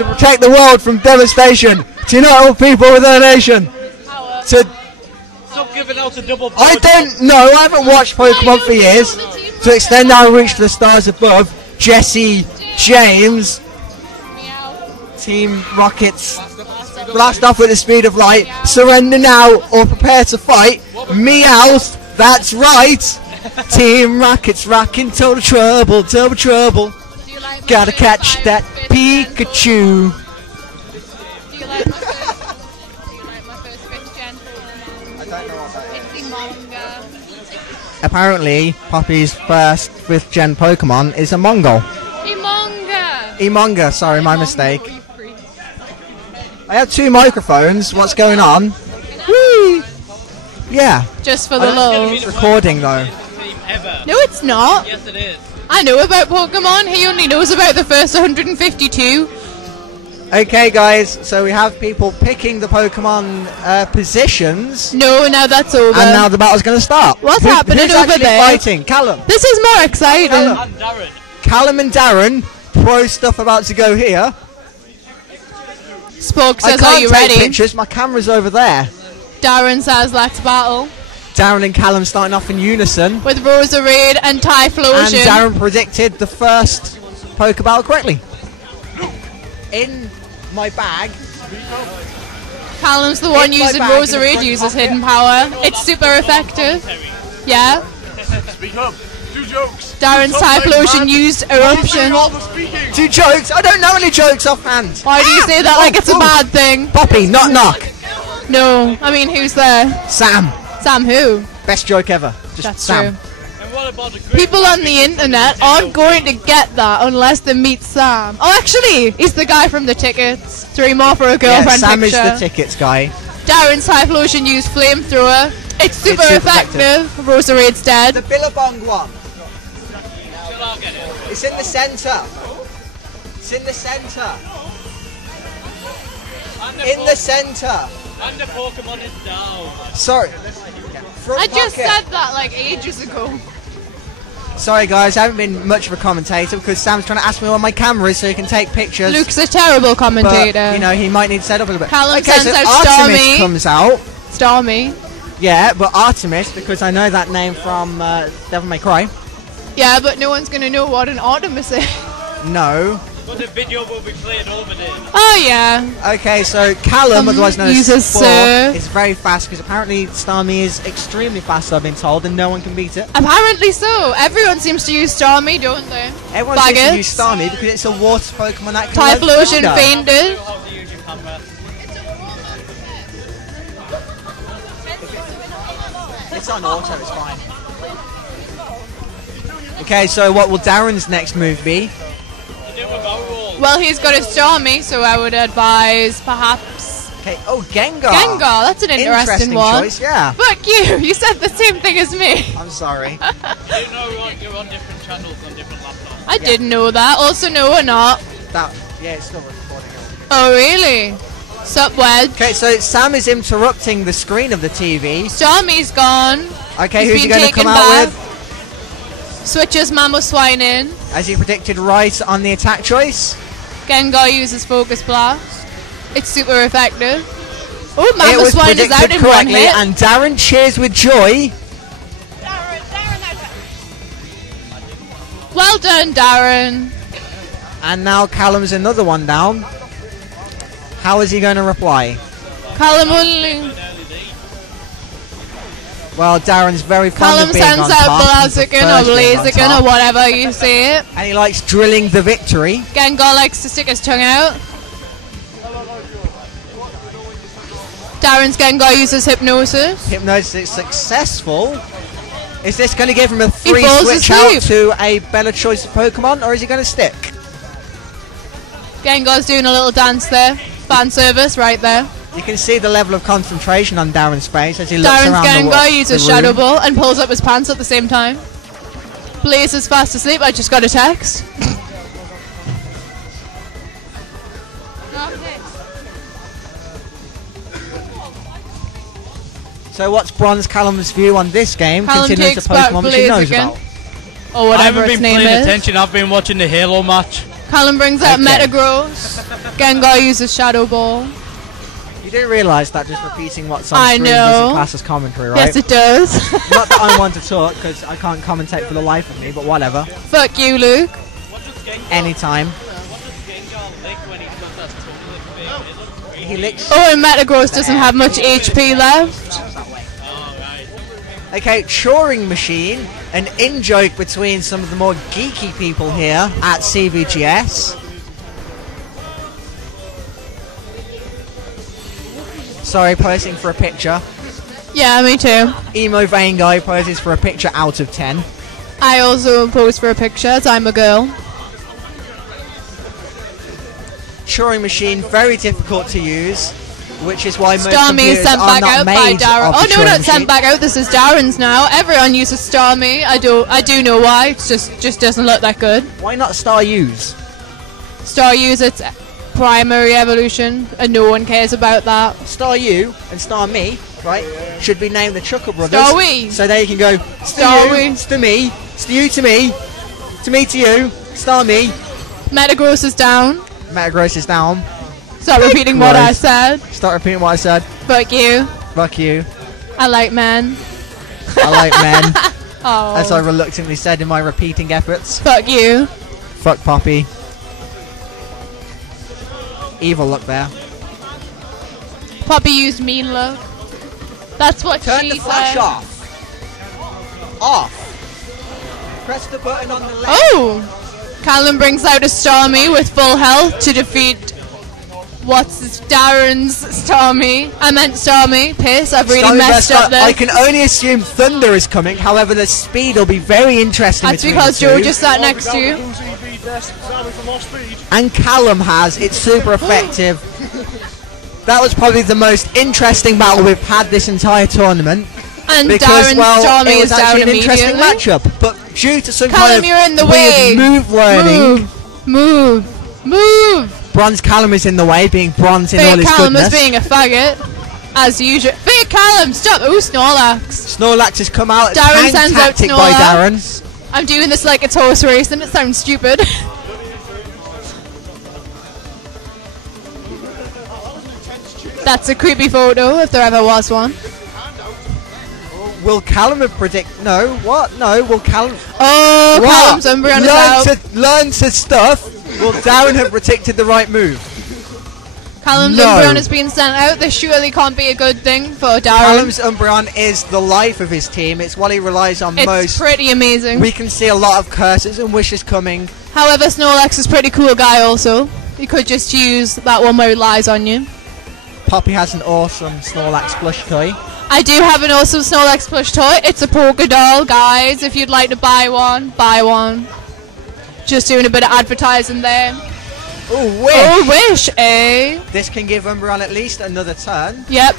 to protect the world from devastation, to unite all people within a nation. To Stop giving out a double. I don't know. I haven't watched Pokemon for years. To extend our reach to the stars above, Jesse, James, Team Rockets, blast off with the speed of light. Surrender now or prepare to fight. Meowth. That's right. Team Rockets rocking total trouble, double trouble. Gotta catch that Pikachu. Do you like my first 5th gen Pokemon? I don't know what that is. It's Emonga. Apparently, Poppy's first 5th gen Pokemon is a Mongol. Emonga! Emonga, sorry, my mistake. I have 2 microphones, what's going on? Whee! Yeah. Just for the lulz. Recording though. No, it's not. Yes, it is. I know about Pokemon. He only knows about the first 152. Okay, guys, so we have people picking the Pokemon positions. No, now that's over. And now the battle's going to start. What's happening who's over actually there? Fighting? Callum. This is more exciting. And Darren. Callum and Darren. Pro stuff about to go here. Spork I says, can't are you take ready? pictures. My camera's over there. Darren says, let's battle. Darren and Callum starting off in unison. With Roserade and Typhlosion. And Darren predicted the first Pokeball correctly. In my bag. Callum's the one In my using bag, in the Roserade, front uses pocket. hidden power. It's super effective. Yeah. Speak up. Do jokes. Darren's Typhlosion used Eruption. All the speaking. 2 jokes. I don't know any jokes offhand. Why do you say that like it's a bad thing? Poppy, knock knock. No. I mean, who's there? Sam. Sam who? Best joke ever. Just That's Sam. true. And what about the People on the internet aren't going to get that unless they meet Sam. Oh, actually, he's the guy from the tickets. 3 more for a Yeah, girlfriend Sam picture. is the tickets guy. Darren's Typhlosion used Flamethrower. It's super effective. Roserade's dead. The Billabong one. Shall I get it? It's in the centre. It's in the centre. In the centre. And the Pokemon is down. Sorry. Front I just pocket. said that like ages ago. Sorry guys, I haven't been much of a commentator because Sam's trying to ask me where my camera is so he can take pictures. Luke's a terrible commentator. But, you know, he might need to set up a little bit. Callum okay, sends so out Artemis Stormy. comes out. Stormy. Yeah, but Artemis, because I know that name from Devil May Cry. Yeah, but no one's going to know what an Artemis is. No. But the video will be played over there. Oh, yeah. Okay, so Callum, otherwise known as uses Spork, Sir. is very fast because apparently Starmie is extremely fast, I've been told, and no one can beat it. Apparently so. Everyone seems to use Stormy, don't they? Everyone seems to Baggets. use Starmie because it's a water Pokemon that can Typhlosion thunder. fainted. How to use your camera. It's on auto, it's fine. Okay, so what will Darren's next move be? To do a barrel roll. Well, he's got a Stormy, so I would advise perhaps Okay, oh, Gengar. Gengar. That's an interesting one. choice, yeah. Fuck you! You said the same thing as me. I'm sorry. You know you're on different channels on different laptops. I didn't know that. Also, no, we're not. Yeah, it's still recording. Oh, really? Sup, Wedge? Okay, so Sam is interrupting the screen of the TV. Stormy's gone. Okay, He's who's he been going to taken come out back. with? Switches Mamoswine in. As he predicted right on the attack choice. Gengar uses Focus Blast. It's super effective. Oh, It was Mamoswine is out predicted in one correctly, hit. and Darren cheers with joy. Well done, Darren. And now Callum's another one down. How is he going to reply? Callum only. Well, Darren's very fond Callum of being sends on out top. He's the Blaziken or first being on Blaziken top. or whatever you say it. And he likes drilling the victory. Gengar likes to stick his tongue out. Darren's Gengar uses Hypnosis. Hypnosis is successful. Is this going to give him a free falls switch asleep. out to a better choice of Pokemon, or is he going to stick? Gengar's doing a little dance there. Fan service right there. You can see the level of concentration on Darren's face as he looks Darren's around Gengar uses the room. Shadow Ball and pulls up his pants at the same time. Blaze is fast asleep. I just got a text. So what's Bronze Callum's view on this game, Callum considering it's takes a back Pokemon which he knows Blaziken. about? Or I whatever haven't its been name paying is. attention. I've been watching the Halo match. Callum brings out Okay. Metagross. Gengar uses Shadow Ball. You do realise that just repeating what's on I screen know. doesn't class as commentary, right? Yes, it does. Not that I want to talk, because I can't commentate for the life of me, but whatever. Fuck you, Luke. Anytime. What does Gengar lick when he's got that tumbling thing? He licks... Oh, and Metagross doesn't have much HP left. Okay, Turing Machine, an in-joke between some of the more geeky people here at CVGS. Sorry, posing for a picture. Yeah, me too. Emo Vain Guy poses for a picture out of 10. I also pose for a picture, as I'm a girl. Turing Machine, very difficult to use, which is why most Starmie is computers sent are back not out by made Darren. of Oh the no, Turing not Machine. sent back out. This is Darren's now. Everyone uses Starmie. I do know why. It just doesn't look that good. Why not Star Use? Star use its primary evolution, and no one cares about that. Star U and Star Me, right, should be named the Chuckle Brothers. Star We. So they can go Star Star We. You, Star Me, Star You to me to you, Star Me. Metagross is down. Metagross is down. Stop repeating what I Gross. said. Start repeating what I said. Fuck you. Fuck you. I like men. I like men, Oh. as I reluctantly said in my repeating efforts. Fuck you. Fuck Poppy. Evil look there. Poppy used mean look. That's what Turn she the flash said. off. Off. Press the button on the left. Oh! Callum brings out a Starmie with full health to defeat Darren's Starmie. I meant Starmie. Piss, I've really Starmie messed versus up there. I can only assume Thunder is coming, however the speed will be very interesting. That's between because the two. Joe just sat next to you. And Callum has, it's super effective. That was probably the most interesting battle we've had this entire tournament. And Because, Darren's well, Starmie it is was down actually an interesting immediately. matchup. But due to some Callum, kind of you're in the weird way. move learning, Move! Bronze Callum is in the way, being bronze in all Fake his Callum goodness. is being a faggot, as usual. Fake Callum, stop! Ooh, Snorlax. Snorlax has come out. Darren Tank sends out tactic by Snorlax. Darren. I'm doing this like it's horse race and it sounds stupid. That's a creepy photo, if there ever was one. Will Callum have predict? No, what? No, will Callum? Oh, What? Callum's Umbreon is out. Learn to stuff. Will Darren have predicted the right move? Callum's No. Umbreon is being sent out. This surely can't be a good thing for Darren. Callum's Umbreon is the life of his team. It's what he relies on It's most. pretty amazing. We can see a lot of curses and wishes coming. However, Snorlax is a pretty cool guy also. You could just use that one where he lies on you. Poppy has an awesome Snorlax plush toy. I do have an awesome Snorlax plush toy. It's a polka doll, guys. If you'd like to buy one, buy one. Just doing a bit of advertising there. Oh, wish! Oh, wish, eh? This can give Umbreon at least another turn. Yep.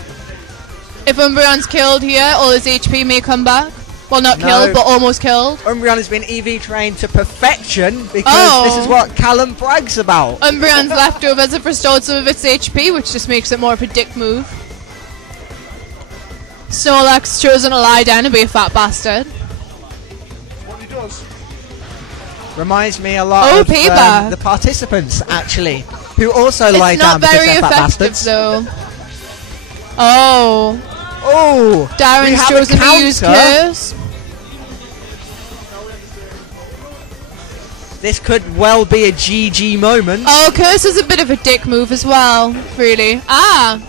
If Umbreon's killed here, all his HP may come back. Well, not No. killed, but almost killed. Umbreon has been EV trained to perfection because Oh. this is what Callum brags about. Umbreon's leftovers have restored some of its HP, which just makes it more of a dick move. Snorlax chosen to lie down and be a fat bastard. What he does. Reminds me a lot Oh, of payback. the participants, actually, who also lie It's down not because very they're fat effective, bastards. though. Oh. Oh, we Darren's have a chosen to use counter. Curse. This could well be a GG moment. Oh, Curse is a bit of a dick move as well, really. Ah!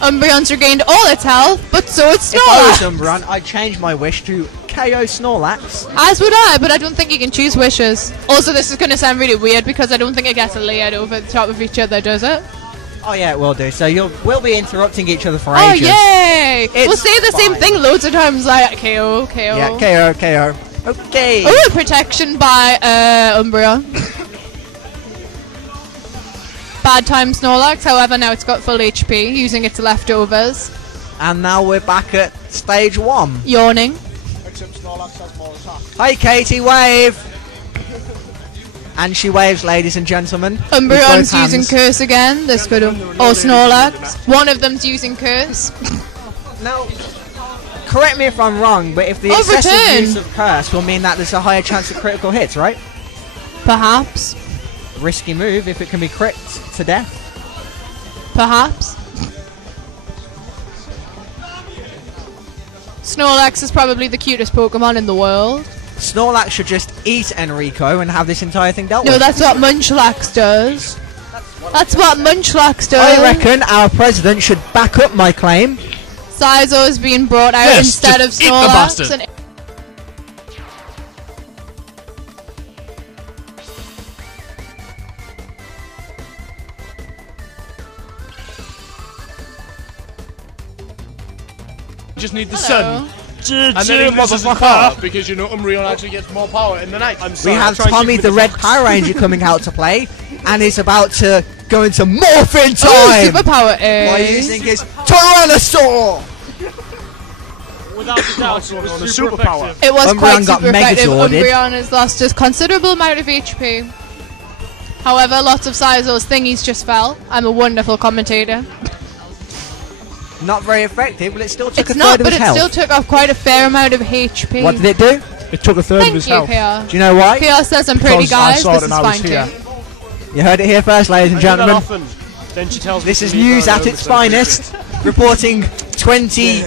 Umbreon's regained all its health, but so it's If I was Snorlax. Umbreon, I'd change my wish to KO Snorlax. As would I, but I don't think you can choose wishes. Also, this is going to sound really weird because I don't think it gets layered over the top of each other, does it? Oh yeah, it will do. So we'll be interrupting each other for Oh, ages. yay! We'll It's say the same fine. thing loads of times, like KO, KO. Yeah, KO, KO. Okay. Ooh, protection by Umbreon. Bad time Snorlax, however, now it's got full HP, using its leftovers. And now we're back at stage 1. Yawning. Except Snorlax has more attack. Hi Katie, wave! And she waves, ladies and gentlemen. with both Umbreon's using hands. Curse again. This could have. Or Snorlax. One of them's using Curse. Now, correct me if I'm wrong, but if the Oh, excessive return. use of curse will mean that there's a higher chance of critical hits, right? Perhaps. Risky move if it can be crit to death. Perhaps. Snorlax is probably the cutest Pokemon in the world. Snorlax should just eat Enrico and have this entire thing dealt No, with. that's what Munchlax does. That's what Munchlax does. I reckon our president should back up my claim. Sizo is being brought out Yes, instead of just eat the Snorlax. bastard. And Just need the Hello. sun. And then this is power because you know Umbreon actually gets more power in the night. I'm We sorry, have I'm trying to Tommy keep the it Red a box. Power Ranger coming out to play and is about to go into morphin Oh, time superpower A. by using his Tyrannosaur. Without a doubt, it was On a super superpower. effective. It was Umbreon quite got super effective. Megazorded. Umbreon has lost a considerable amount of HP. However, lots of Sizo's thingies just fell. I'm a wonderful commentator. Not very effective, but it still took It's a not, third of but his it health. still took off quite a fair amount of HP. What did it do? It took a third of Thank his you, health. Chaos. Do you know why? Chaos says I'm pretty, Because I guys. saw it This and is I was fine here. too. You heard it here first, ladies and I do that gentlemen. often. Then she tells This me is to leave news her at alone its instead. finest. Reporting 24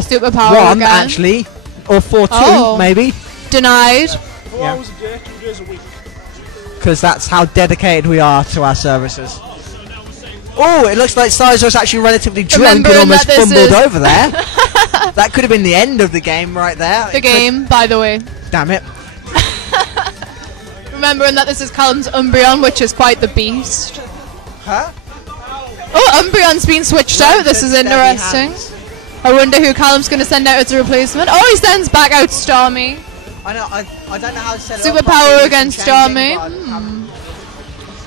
Superpower 1 again. actually, or 4-2 Oh. maybe, Denied. 4 hours a day, 2 days a week. because that's how dedicated we are to our services. Oh, it looks like Sizo's actually relatively drunk and Remembering almost that this fumbled is- over there. That could have been the end of the game right there. The It could- game, by the way. Damn it. Remembering that this is Callum's Umbreon, which is quite the beast. Huh? Oh, Umbreon's been switched out. This is Steady interesting. hands. I wonder who Callum's going to send out as a replacement. Oh, he sends back out Stormy. I know. I don't know how to set it up Superpower properly with against some changing, Stormy. but I haven't-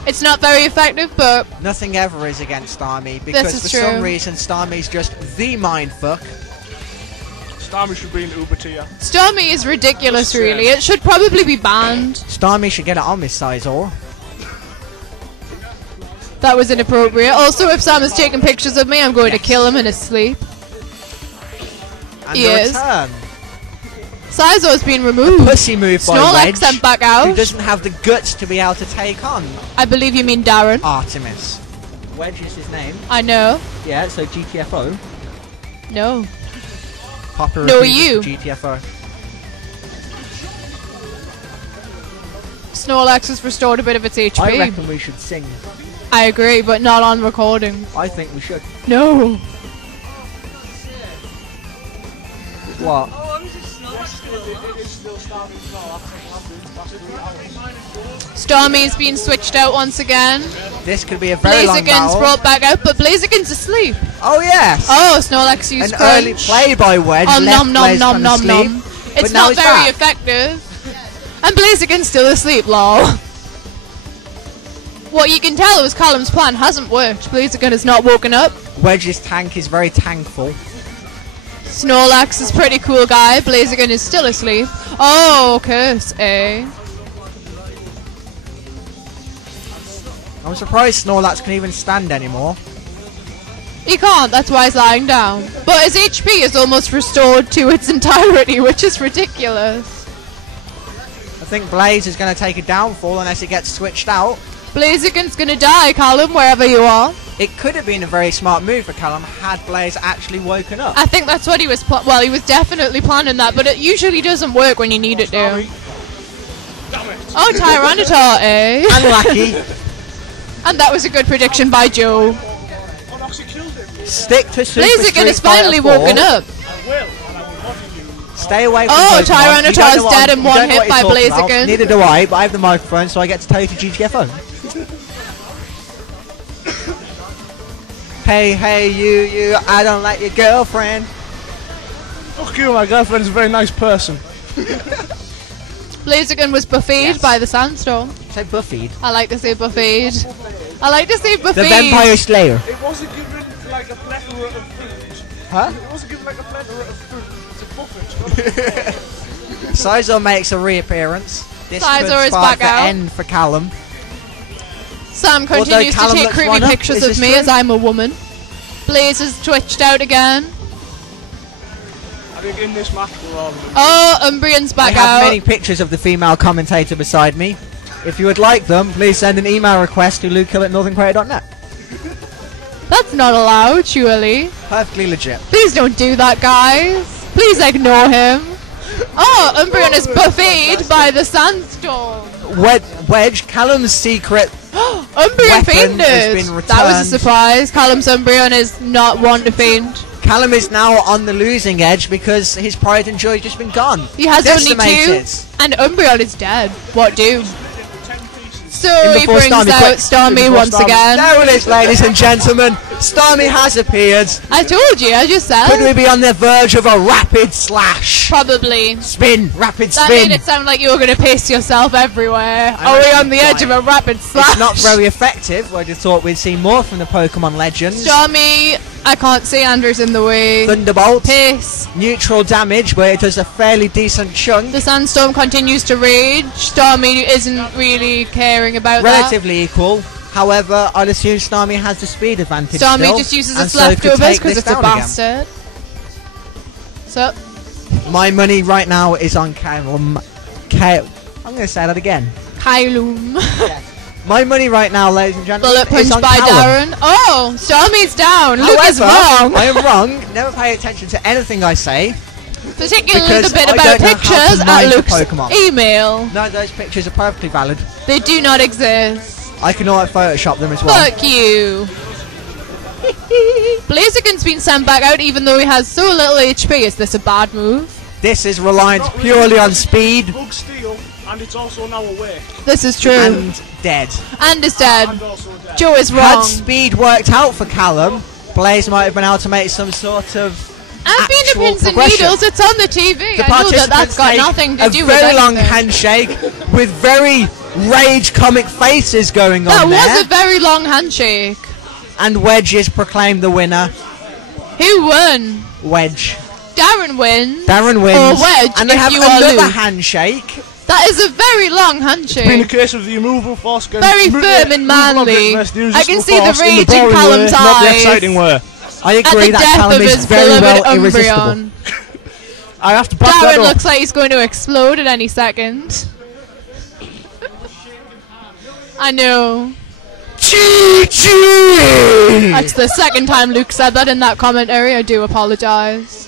It's not very effective, but Nothing ever is against Starmie because is for true. some reason Starmie's just the mindfuck. Starmie should be an Uber tier. Stormy is ridiculous, really. It should probably be banned. Starmie should get it on this Sizor. That was inappropriate. Also, if Sam is taking pictures of me, I'm going to Yes. kill him in his sleep. And He the is. return. Sizo's been removed. Pussy move by Snorlax Wedge, sent back who out. doesn't have the guts to be able to take on I believe you mean Darren. Artemis. Wedge is his name. I know. Yeah, so GTFO. No. Papa No, refuses you. GTFO. Snorlax has restored a bit of its HP. I reckon we should sing. I agree, but not on recording. I think we should. No. What? Stormy's been switched out once again. This could be a very long Blaziken's battle. brought back out, but Blaziken's asleep. Oh yes! Oh, Snorlax used An crunch. early play by Wedge Oh, left nom nom Blaze nom kind nom of asleep, nom. but It's now not he's very back. effective. And Blaziken's still asleep, lol. What you can tell is Callum's plan hasn't worked. Blaziken has not woken up. Wedge's tank is very tankful. Snorlax is pretty cool guy. Blaziken is still asleep. Oh, curse, eh? I'm surprised Snorlax can even stand anymore. He can't, that's why he's lying down. But his HP is almost restored to its entirety, which is ridiculous. I think Blaze is going to take a downfall unless it gets switched out. Blaziken's gonna die, Callum, wherever you are. It could have been a very smart move for Callum had Blaze actually woken up. I think that's what he was well, he was definitely planning that, but it usually doesn't work when you need it to. Oh, Tyranitar, eh? Unlucky. And that was a good prediction by Joe. Stick to Super Blaziken Street has finally Fighter 4. woken up. Stay away from Oh, Pokemon. You Tyranitar's don't know what dead I'm- in you one don't know hit what by you're talking about. Blaziken. Neither do I, but I have the microphone, so I get to tell you to GTFO. Hey, hey, you, I don't like your girlfriend. Fuck you, my girlfriend's a very nice person. Blaziken was buffeted Yes. by the sandstorm. Say Buffy. I like to say buffeted. I like to say The buffeted. Vampire Slayer. It wasn't given like a plethora of food. Huh? It wasn't given like a plethora of food. It's a buffet. Sizor makes a reappearance. This Sizor could is spark back the out. end for Callum. Sam Although continues to Callum take looks creepy one up, pictures is of this me true? as I'm a woman. Blaze has twitched out again. I think in this match we're all Oh, Umbreon's I back have out. many pictures of the female commentator beside me. If you would like them, please send an email request to lukehill@northernkorea.net. That's not allowed, surely. Perfectly legit. Please don't do that, guys. Please ignore him. Oh, Umbreon is buffeted by the sandstorm. Wedge, Callum's secret Umbreon weapon fainted. has been returned. That was a surprise. Callum's Umbreon is not one to faint. Callum is now on the losing edge because his pride and joy has just been gone. He has only Decimated. 2, and Umbreon is dead. What do? So In he before brings Starmie, out quick. Starmie Before once Starmie. again. There it is, ladies and gentlemen. Starmie has appeared. I told you, I just said. Could we be on the verge of a rapid slash? Probably. Spin, rapid That spin. made it sound like you were going to piss yourself everywhere. I'm Are we actually on the edge of a rapid slash? It's not very effective. I just thought we'd see more from the Pokemon Legends. Starmie, I can't see Andrew's in the way. Thunderbolt. Piss. Neutral damage, where it does a fairly decent chunk. The sandstorm continues to rage. Starmie isn't really caring about Relatively equal. However, I'd assume Starmie has the speed advantage. that. Starmie still, just uses and its so could leftovers take because this it's a down again. bastard. So, My money right now is on Callum. I'm going to say that again. Callum. My money right now, ladies and gentlemen, Bullet is punch on by Callum. Darren. Oh, Starmie's down. Luke is However, wrong. I am wrong. Never pay attention to anything I say. Particularly because the bit I about don't know how to pictures mine at for Luke's Pokemon. email. No, those pictures are perfectly valid. They do not exist. I can auto Photoshop them as well. Fuck you. Blaziken's been sent back out even though he has so little HP. Is this a bad move? This is reliant purely on speed Bug steal, and it's also now awake. This is true. and dead. And is dead. And also dead. Joe is Had wrong. speed worked out for Callum, Blaze might have been able to make some sort of I've been to actual Pins and progression. Needles. It's on the TV. The I know that that's participants got take nothing to a do with very long anything. handshake with very rage comic faces going That on was there. a very long handshake. And Wedge is proclaimed the winner. Who won? Wedge. Darren wins. Darren wins. Or Wedge, and they if have you are another Luke. handshake. That is a very long Been a handshake. case of the immovable force against Very firm and manly. I can see the force rage in boring Callum's way, not the eyes. exciting way. I At agree the that death Callum of is his very beloved well irresistible. Umbreon. I have to back that Darren up. looks like he's going to explode at any second. I know. GG! That's the second time Luke said that in that commentary. I do apologise.